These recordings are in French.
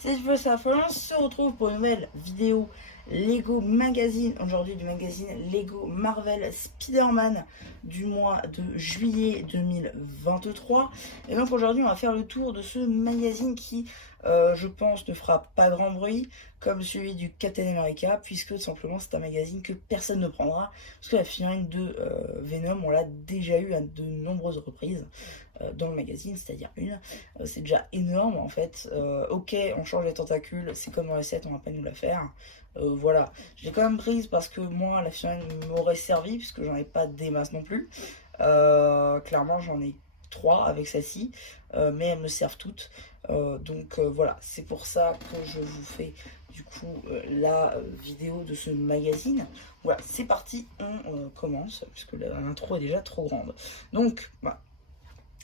C'est ça, on se retrouve pour une nouvelle vidéo Lego Magazine, aujourd'hui du magazine Lego Marvel Spider-Man du mois de juillet 2023. Et donc aujourd'hui on va faire le tour de ce magazine qui, je pense, ne fera pas grand bruit comme celui du Captain America, puisque tout simplement c'est un magazine que personne ne prendra, parce que la figurine de Venom on l'a déjà eu à de nombreuses reprises dans le magazine, c'est-à-dire une. C'est déjà énorme en fait. Ok, on change les tentacules, c'est comme dans les 7, on va pas nous la faire. Voilà, j'ai quand même prise parce que moi la figurine m'aurait servi, puisque j'en ai pas des masses non plus. Clairement j'en ai 3 avec celle-ci, mais elles me servent toutes. Donc voilà, c'est pour ça que je vous fais du coup la vidéo de ce magazine. Voilà, c'est parti, on commence, puisque l'intro est déjà trop grande. Donc voilà.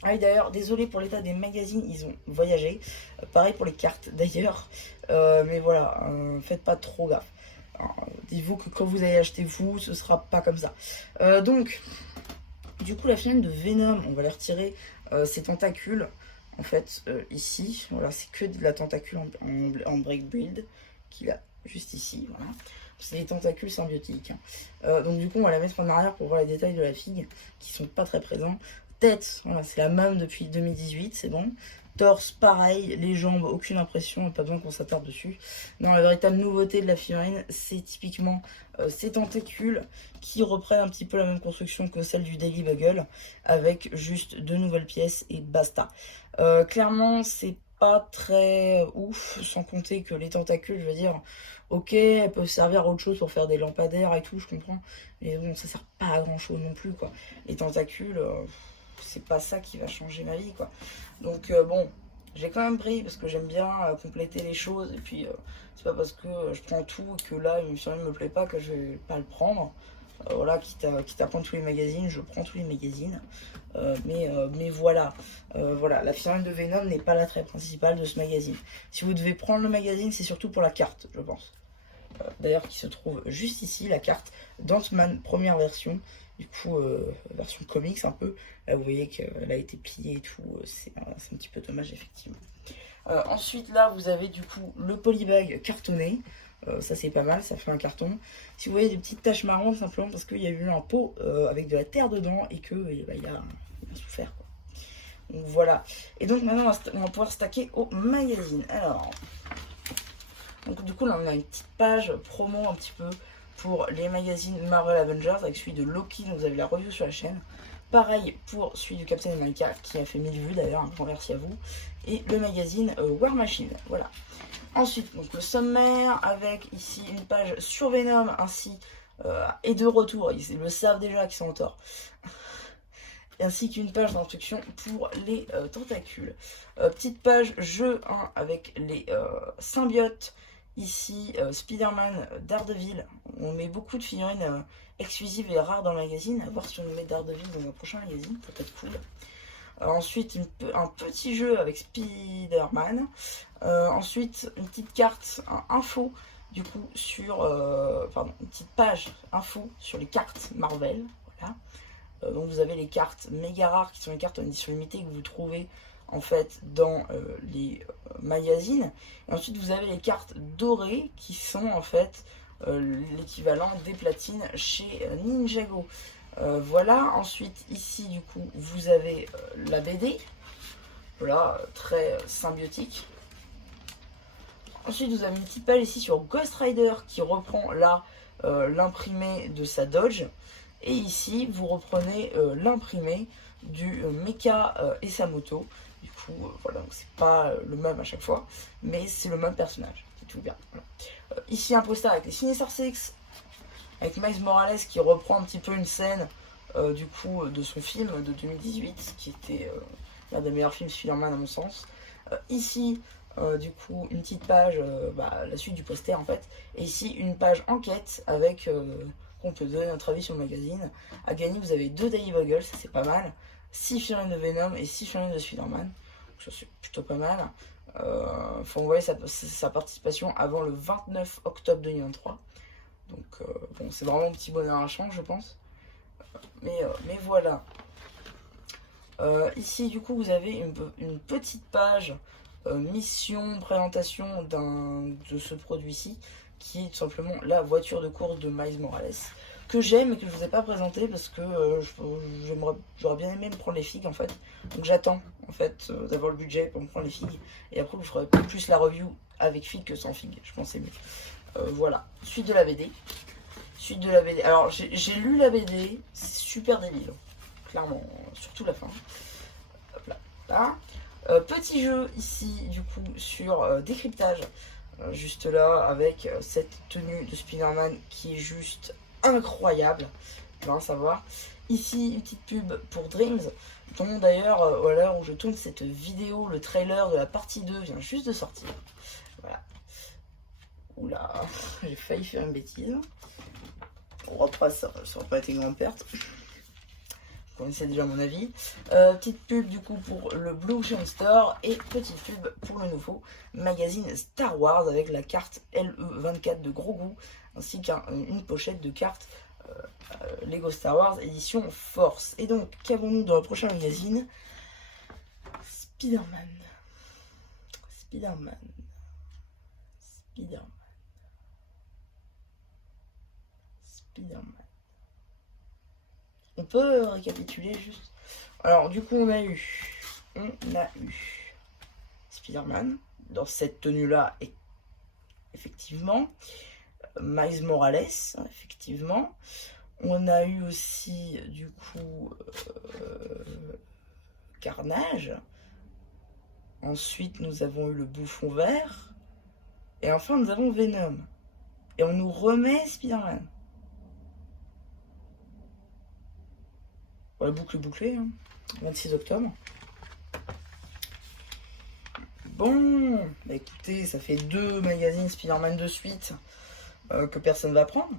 Ah oui, d'ailleurs, désolé pour l'état des magazines, ils ont voyagé. Pareil pour les cartes d'ailleurs. Mais voilà, faites pas trop gaffe. Dites-vous que quand vous allez acheter vous, ce sera pas comme ça. Donc, du coup, la figurine de Venom, on va les retirer ses tentacules. En fait, ici, voilà, c'est que de la tentacule en break build qu'il a juste ici. Voilà. C'est des tentacules symbiotiques. Donc du coup, on va la mettre en arrière pour voir les détails de la figue qui sont pas très présents. Tête, voilà, c'est la même depuis 2018, c'est bon. Torse, pareil. Les jambes, aucune impression, pas besoin qu'on s'attarde dessus. Non, la véritable nouveauté de la figurine, c'est typiquement ces tentacules qui reprennent un petit peu la même construction que celle du Daily Bugle, avec juste 2 nouvelles pièces et basta. Clairement, c'est pas très ouf, sans compter que les tentacules, je veux dire, ok, elles peuvent servir à autre chose pour faire des lampadaires et tout, je comprends, mais bon, ça sert pas à grand chose non plus, quoi. Les tentacules, c'est pas ça qui va changer ma vie, quoi. Donc bon, j'ai quand même pris parce que j'aime bien compléter les choses, et puis c'est pas parce que je prends tout et que là une figurine me plaît pas que je vais pas le prendre. Voilà, quitte à prendre tous les magazines, je prends tous les magazines. Mais voilà, voilà, la figurine de Venom n'est pas l'attrait principal de ce magazine. Si vous devez prendre le magazine, c'est surtout pour la carte, je pense. D'ailleurs, qui se trouve juste ici, la carte d'Ant-Man première version. Du coup, version comics un peu. Là, vous voyez qu'elle a été pliée et tout. C'est un petit peu dommage, effectivement. Ensuite, là, vous avez du coup le polybag cartonné. Ça, c'est pas mal, ça fait un carton. Si vous voyez des petites taches marron, simplement parce qu'il y a eu un pot avec de la terre dedans et que il a souffert, quoi. Donc voilà. Et donc maintenant, on va pouvoir stacker au magazine. Alors, donc du coup, là, on a une petite page promo un petit peu pour les magazines Marvel Avengers avec celui de Loki, donc vous avez la review sur la chaîne. Pareil pour celui du Captain America qui a fait 1000 vues d'ailleurs, un grand merci à vous. Et le magazine War Machine, voilà. Ensuite, donc le sommaire avec ici une page sur Venom ainsi et de retour, ils le savent déjà qu'ils sont en tort. Ainsi qu'une page d'instruction pour les tentacules. Petite page jeu 1 avec les symbiotes. Ici, Spider-Man, Daredevil. On met beaucoup de figurines exclusives et rares dans le magazine. À voir si on met Daredevil dans le prochain magazine, ça peut être cool. Ensuite, un petit jeu avec Spider-Man. Ensuite, une petite carte info, du coup, sur. Pardon, une petite page info sur les cartes Marvel. Voilà. Donc, vous avez les cartes méga rares qui sont les cartes en édition limitée que vous trouvez en fait dans les magazines. Et ensuite, vous avez les cartes dorées qui sont en fait l'équivalent des platines chez Ninjago. Voilà, ensuite ici du coup vous avez la BD, voilà, très symbiotique. Ensuite vous avez une petite page ici sur Ghost Rider qui reprend là l'imprimé de sa Dodge. Et ici vous reprenez l'imprimé du Mecha et sa moto. Du coup voilà, donc c'est pas le même à chaque fois, mais c'est le même personnage, c'est tout bien. Voilà. Ici un poster avec les Sinister Six, avec Miles Morales qui reprend un petit peu une scène du coup de son film de 2018 qui était l'un des meilleurs films Spider-Man à mon sens. Ici du coup une petite page, la suite du poster en fait, et ici une page enquête avec on peut donner notre avis sur le magazine. À gagner vous avez 2 Daily Buggles, ça c'est pas mal, 6 figurines de Venom et 6 figurines de Spider-Man, ça c'est plutôt pas mal. Faut envoyer sa participation avant le 29 octobre 2023. Donc bon, c'est vraiment un petit bonheur à chance, je pense. Mais voilà. Ici, du coup, vous avez une petite page mission, présentation de ce produit-ci, qui est tout simplement la voiture de course de Miles Morales, que j'aime et que je vous ai pas présenté parce que j'aurais bien aimé me prendre les figues en fait. Donc j'attends en fait d'avoir le budget pour me prendre les figues, et après je ferai plus la review avec figues que sans figues, je pense que c'est mieux. Voilà, suite de la BD. Suite de la BD. Alors j'ai lu la BD, c'est super débile, clairement, surtout la fin. Hop là, là. Petit jeu ici du coup sur décryptage, juste là avec cette tenue de Spider-Man qui est juste incroyable, à savoir. Ici une petite pub pour Dreams, dont d'ailleurs à l'heure où je tourne cette vidéo, le trailer de la partie 2 vient juste de sortir. Voilà. Oula, j'ai failli faire une bêtise. On repasse, ça n'aurait pas été une grande perte. Vous connaissez déjà mon avis. Petite pub du coup pour le Blue Ocean Store, et petite pub pour le nouveau magazine Star Wars avec la carte LE24 de Grogu, ainsi qu'une pochette de cartes Lego Star Wars édition Force. Et donc, qu'avons-nous dans le prochain magazine? Spider-Man. Spider-Man. Spider-Man. Spider-Man. On peut récapituler juste. Alors du coup on a eu Spider-Man dans cette tenue là, effectivement. Miles Morales, effectivement. On a eu aussi du coup Carnage. Ensuite nous avons eu le Bouffon Vert. Et enfin nous avons Venom. Et on nous remet Spider-Man. La boucle est bouclée, hein. 26 octobre. Bon, bah écoutez, ça fait 2 magazines Spider-Man de suite que personne va prendre.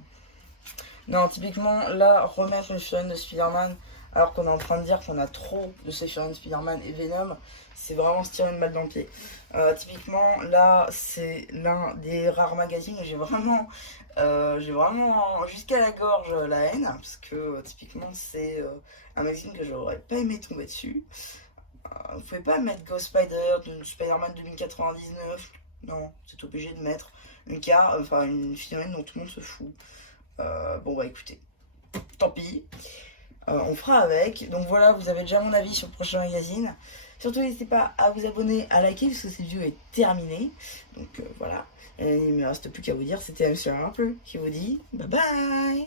Non, typiquement, là, remettre une figurine de Spider-Man alors qu'on est en train de dire qu'on a trop de ces figurines Spider-Man et Venom, c'est vraiment se tirer une balle dans le pied. Typiquement, là, c'est l'un des rares magazines où j'ai vraiment jusqu'à la gorge la haine, parce que typiquement, c'est un magazine que j'aurais pas aimé tomber dessus. Vous pouvez pas mettre Ghost Spider, Spider-Man 2099, non, c'est obligé de mettre une figurine dont tout le monde se fout. Bon bah écoutez, tant pis. On fera avec. Donc voilà, vous avez déjà mon avis sur le prochain magazine. Surtout n'hésitez pas à vous abonner, à liker, parce que cette vidéo est terminée. Donc voilà, il ne me reste plus qu'à vous dire, c'était MC Peu qui vous dit bye bye.